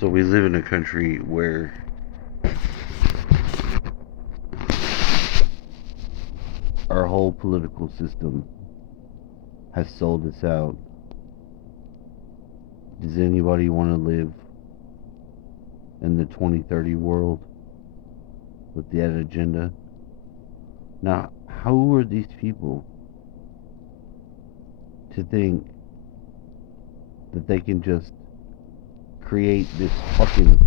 So we live in a country where our whole political system has sold us out. Does anybody want to live in the 2030 world with that agenda? Now, how are these people to think that they can just create this fucking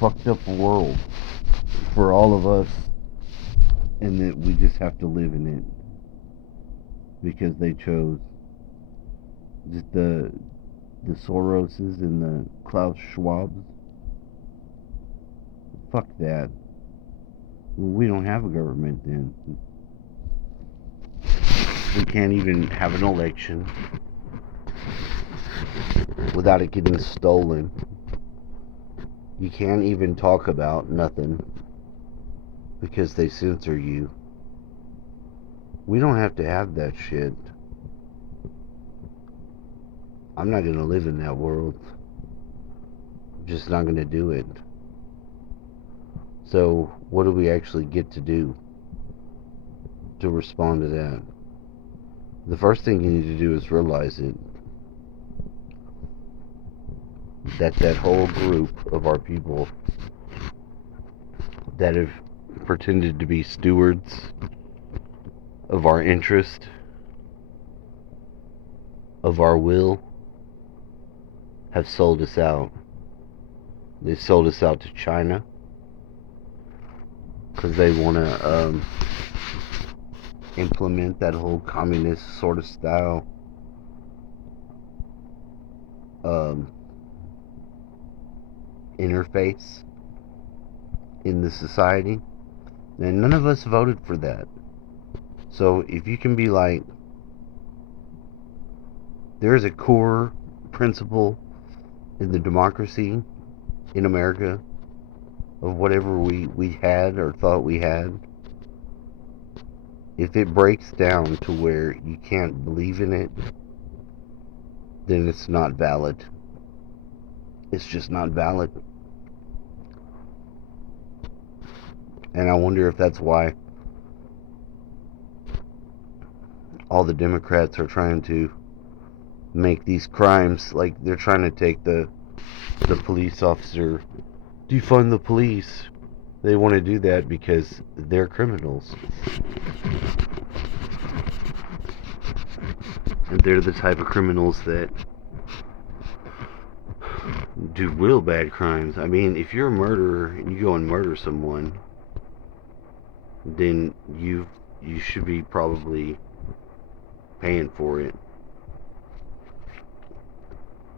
fucked up world for all of us and that we just have to live in it because they chose just the Soroses and the Klaus Schwabs? Fuck that. We don't have a government then. We can't even have an election without it getting stolen. You can't even talk about nothing because they censor you. We don't have to have that shit. I'm not gonna live in that world. I'm just not gonna do it. So, what do we actually get to do to respond to that? The first thing you need to do is realize it. That whole group of our people that have pretended to be stewards of our interest, of our will, have sold us out. They sold us out to China because they want to implement that whole communist sort of style um, interface in the society. And none of us voted for that. So if you can be like, there is a core principle in the democracy in America of whatever we had or thought we had. If it breaks down to where you can't believe in it, then it's not valid. It's just not valid. And I wonder if that's why all the Democrats are trying to make these crimes, like they're trying to take the police officer, defund the police. They want to do that because they're criminals. And they're the type of criminals that do real bad crimes. I mean, if you're a murderer and you go and murder someone, then you should be probably paying for it.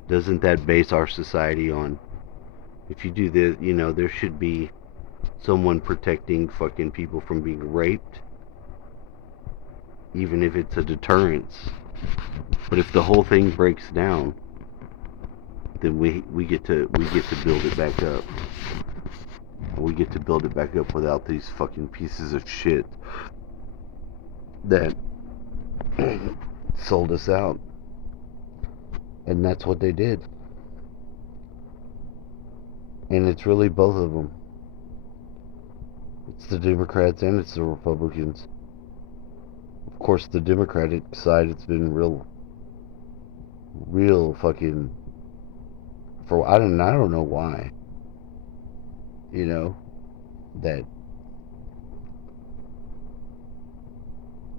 Doesn't that base our society on, if you do this, there should be someone protecting fucking people from being raped, even if it's a deterrence. But if the whole thing breaks down, then we get to build it back up. We get to build it back up without these fucking pieces of shit that sold us out. And that's what they did. And it's really both of them. It's the Democrats and it's the Republicans. Of course, the Democratic side, it's been real fucking, I don't know why. That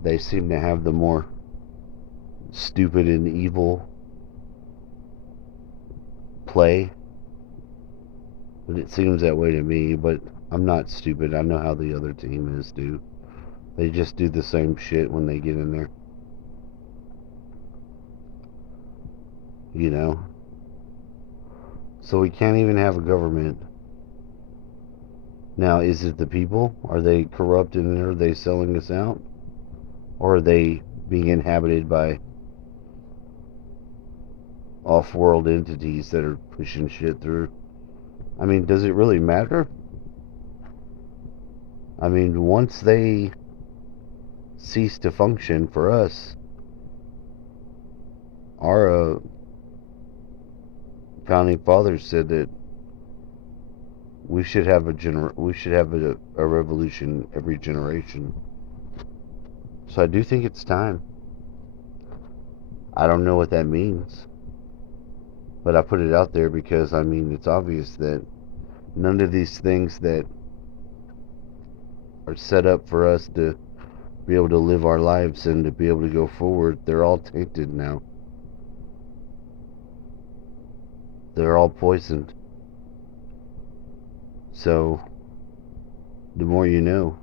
they seem to have the more stupid and evil play. But it seems that way to me, but I'm not stupid. I know how the other team is, too. They just do the same shit when they get in there. So we can't even have a government. Now, is it the people? Are they corrupt and are they selling us out? Or are they being inhabited by off-world entities that are pushing shit through? I mean, does it really matter? I mean, once they cease to function for us, our founding fathers said that we should have a revolution every generation. So I do think it's time. I don't know what that means, but I put it out there because I mean it's obvious that none of these things that are set up for us to be able to live our lives and to be able to go forward, they're all tainted now. They're all poisoned. So the more you know.